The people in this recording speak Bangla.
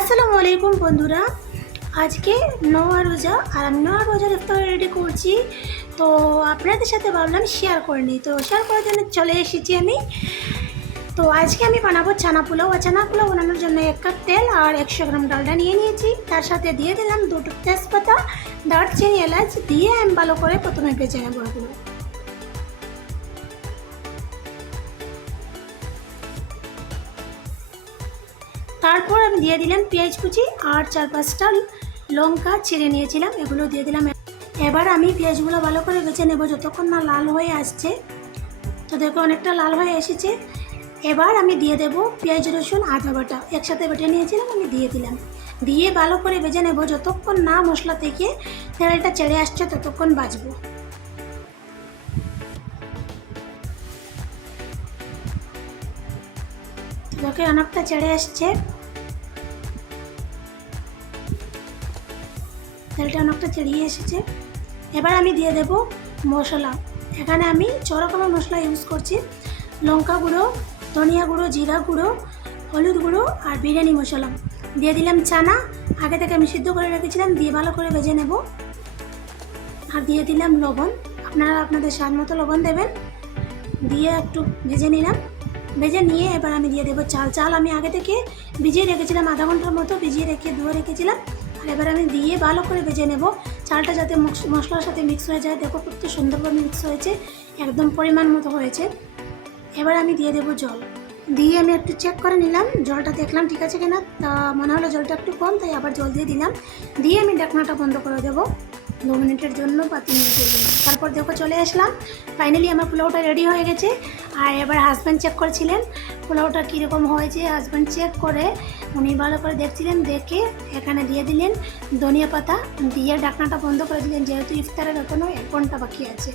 আসসালামু আলাইকুম বন্ধুরা, আজকে নওয়া রোজা আর আমি নওয়া রোজার ইফতার রেডি করছি। তো আপনাদের সাথে ভাবলাম শেয়ার করে নিই, তো শেয়ার করার জন্য চলে এসেছি আমি। তো আজকে আমি বানাবো চানা পোলাও। আর চানা পোলাও বানানোর জন্য 1 কাপ তেল আর 100 গ্রাম ডালডা নিয়ে নিয়েছি। তার সাথে দিয়ে দিলাম 2টো তেজপাতা, দারচিনি, এলাচ দিয়ে আমি ভালো করে প্রথমে ভেজে নেব এগুলো। তারপর আমি দিয়ে দিলাম পেঁয়াজ কুচি আর 4-5টা লঙ্কা ছিঁড়ে নিয়েছিলাম, এগুলো দিয়ে দিলাম। এবার আমি পেঁয়াজগুলো ভালো করে ভেজে নেব যতক্ষণ না লাল হয়ে আসছে। তো দেখো অনেকটা লাল হয়ে এসেছে। এবার আমি দিয়ে দেব পেঁয়াজ রসুন আদা বাটা একসাথে বেটে নিয়েছিলাম, আমি দিয়ে দিলাম। দিয়ে ভালো করে ভেজে নেব যতক্ষণ না মশলা থেকে তেলটা ছেড়ে আসছে ততক্ষণ ভাজবো। দেখো অনেকটা ছেড়ে আসছে, তেলটা অনেকটা ছেড়িয়ে এসেছে। এবার আমি দিয়ে দেব মশলা। এখানে আমি 6 রকমের মশলা ইউজ করছি: লঙ্কা গুঁড়ো, ধনিয়া গুঁড়ো, জিরা গুঁড়ো, হলুদ গুঁড়ো আর বিরিয়ানি মশলা। দিয়ে দিলাম চানা, আগে থেকে আমি সিদ্ধ করে রেখেছিলাম, দিয়ে ভালো করে ভেজে নেব। আর দিয়ে দিলাম লবণ, আপনারা আপনাদের স্বাদ মতো লবণ দেবেন। দিয়ে একটু ভেজে নিলাম। ভেজে নিয়ে এবার আমি দিয়ে দেবো চাল আমি আগে থেকে ভিজিয়ে রেখেছিলাম, আধা ঘন্টার মতো ভিজিয়ে ধুয়ে রেখেছিলাম। আর এবার আমি দিয়ে ভালো করে ভেজে নেব, চালটা যাতে মশলার সাথে মিক্স হয়ে যায়। দেখো কত সুন্দরভাবে মিক্স হয়েছে, একদম পরিমাণ মতো হয়েছে। এবার আমি দিয়ে দেবো জল, দিয়ে আমি একটু চেক করে নিলাম, জলটা দেখলাম ঠিক আছে কিনা। তা মনে হলো জলটা একটু কম, তাই আবার জল দিয়ে দিলাম। দিয়ে আমি ঢাকনাটা বন্ধ করে দেবো 2 মিনিটের জন্য বা 3 মিনিটের জন্য। তারপর দেখো চলে আসলাম, ফাইনালি আমার পোলাওটা রেডি হয়ে গেছে। আর এবার হাজব্যান্ড চেক করেছিলেন পোলাওটা কীরকম হয়েছে। হাজব্যান্ড চেক করে উনি ভালো করে দেখছিলেন, দেখে এখানে দিয়ে দিলেন ধনিয়া পাতা, দিয়ে ঢাকনাটা বন্ধ করে দিলেন, যেহেতু ইফতারের এখনও 1 ঘন্টা বাকি আছে।